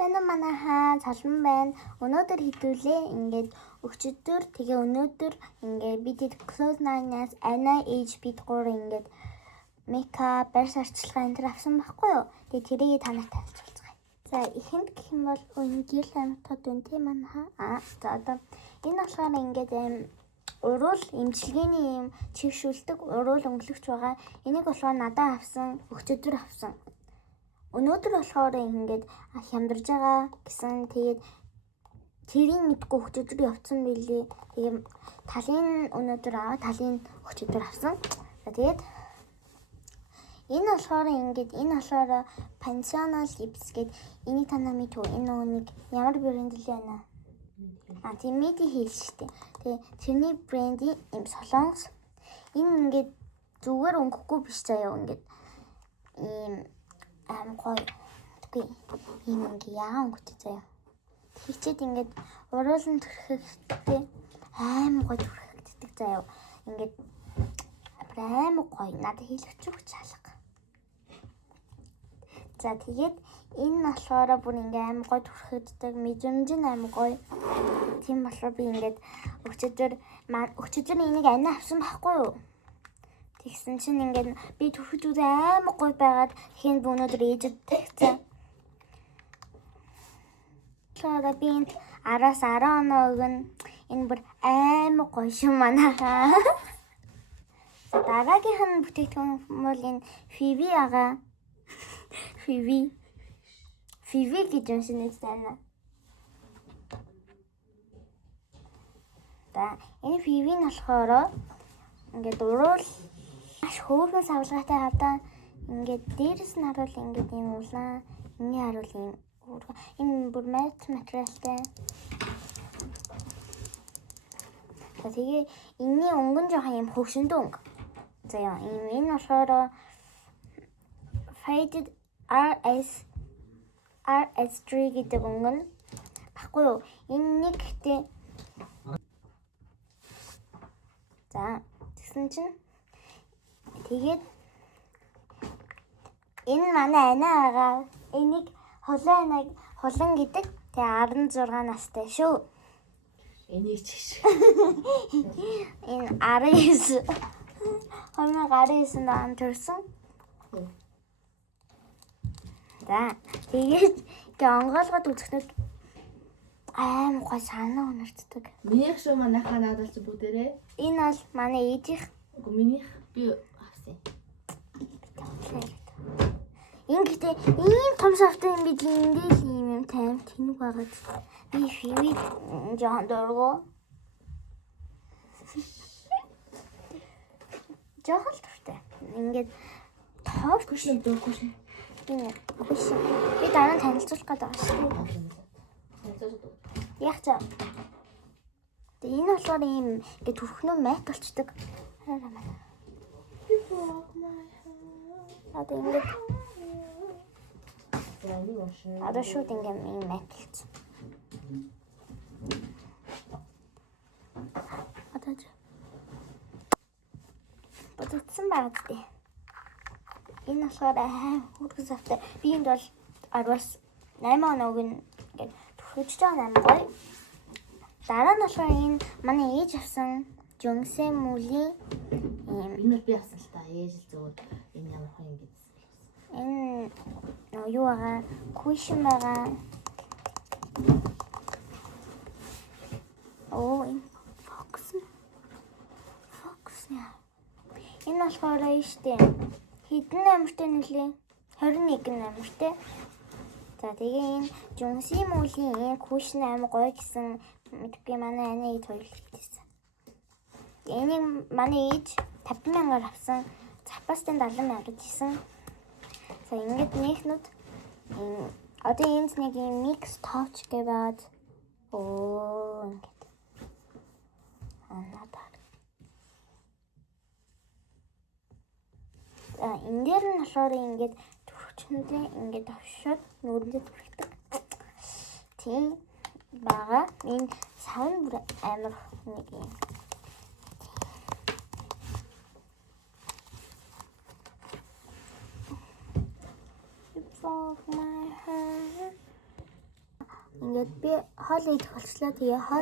Сайн уу манайхаа цалман байна. Өнөөдөр хэдүүлээ ингээд өчигдөр тэгээ өнөөдөр ингээд бид Close 9-аас Anna HP3 ингээд мейкап, барьс арчилгаа энэ төр авсан байхгүй юу? Тэгээ тэрийг танаас танилцуулцгаая. За ихэнд гэх юм бол өнгийн амтад үн тийм манайхаа. За одоо энэ болохоор ингээд уруул эмчилгээний юм чившүүлдэг уруул өнгөлөгч байгаа. Энийг болохоор надад авсан, өчигдөр авсан. Өнөөдөр болохоор ингээд хямдарж байгаа гэсэн тэгээд тэрийг мэдгүй өчигдөр явцсан билээ. Тэгээд талын өнөөдөр аваа, талын өчигдөр авсан. За тэгээд энэ болохоор ингээд энэ болохоор Pensional Lips гээд энийг танаа мэдв. Энэ үнийг ямар брэнд л байна? Тийм Medi Heal шүү дээ. Тэгээд тэрний брендийн юм солонгос. Энэ ингээд зүгээр өнгөхгүй биш заяа ингээд ийм гоё. Үгүй ийм ингээ яагаан өнгөтэй заяа. Тэгчээд ингээд уруулан төрхөхдөө гоё төрхөгддөг заяа. Ингээд гоё. Надад хийлгэж өгч хаалга. За тэгээд энэ болохоор бүр ингээ гоё төрхөгддөг, мэдрэмж нь гоё. Тийм болохоор би ингээд өчигдөр энийг Анна авсан байхгүй юу? Тэгсэн чинь ингээд би төрхөж үзээ гоё байгаад тэгэхээр өнөөдөр ээжэд тавьсан. Тэгэхээр би энд 10-аас 10 оноо өгнө. Энэ бүр гоё шүү манайхаа. За дараагийнх нь бүтээгдэхүүн бол энэ Fivi ага. Fivi гэж уншина байна. За энэ Fivi нь болохоор ингээд уруул маш хөөрхөн савлгаатай хадаа ингээд дээрэс нь харуул ингээд юм улаан энэний харуул юм энэ бүр мат материалтай. Тэгээ энэний өнгө нь жоохон юм хөвшөндөө өнгө. За яа энэ болохоор Faded RS3 гэдэг өнгө нь баггүй юу? Энэ нэг гэхдээ за тэгсэн чинь тэгээд энэ манай Анаа байгаа. Энийг хулан гэдэг. Тэгээ 16 настай шүү. Энийг чиш. Энэ 19 онд төрсөн. За тэгээд онгоолгоод үзэхнүүд гоё санаа өнөртдөг. Минийх шүү манайхаа надад ч бүгдээрээ. Энэ бол манай ээжийнх. Үгүй минийх би авсан. Энэ гэдэг ийм том софт юм бид эндээ л юм тайм тэнэг байгаад би Fivi жоохон дургу. Жоохон л дуртай. Ингээд тоов Кушин. Энэ биш. Би дараа нь танилцуулах гэдэг байна шүү дээ. Яг цаа. Тэгээ энэ болохоор ийм ингээд төрхнөө мат болчдөг. Одоо ингээд одоо шууд ингээд ийм мат болчихсон. Одоо бодсон байгаад дээ. Энэ болохоор хүрхэн савтай. Би энд бол 10-аас 8 оног ингээд төрхөж байгаа 8 гоё. Дараа нь болохоор энэ манай ээж авсан Jungse Muli Энэ би авсан л та. Ээж л зөв энэ ямар хүн гэдсэн. Энэ юу байгаа? Cushion байгаа. Энэ Fox яа. Энэ болохоор ийштэй. Хэдэн амартай нэлээ? 21 амартай. За тэгээ энэ Jungse Muli энэ Cushion гоё гэсэн мэдгүй манай Анаа ээж хоёр хэлсэн. Энийг манай ээж 50,000-аар авсан. Запастын 70,000 гэж хэлсэн. За ингээд нэхнүүд одоо энд нэг юм mix touch гэваад ингээд анадаар. Энэ дээр нь болохоор ингээд төрөгчнүүдээ ингээд авшаад нүрэндээ түрхдэг. Тийм бага энэ савн бүр амар нэг юм. Of my hair. ингээд би хоол идэх болчлоо. Тэгээ хоол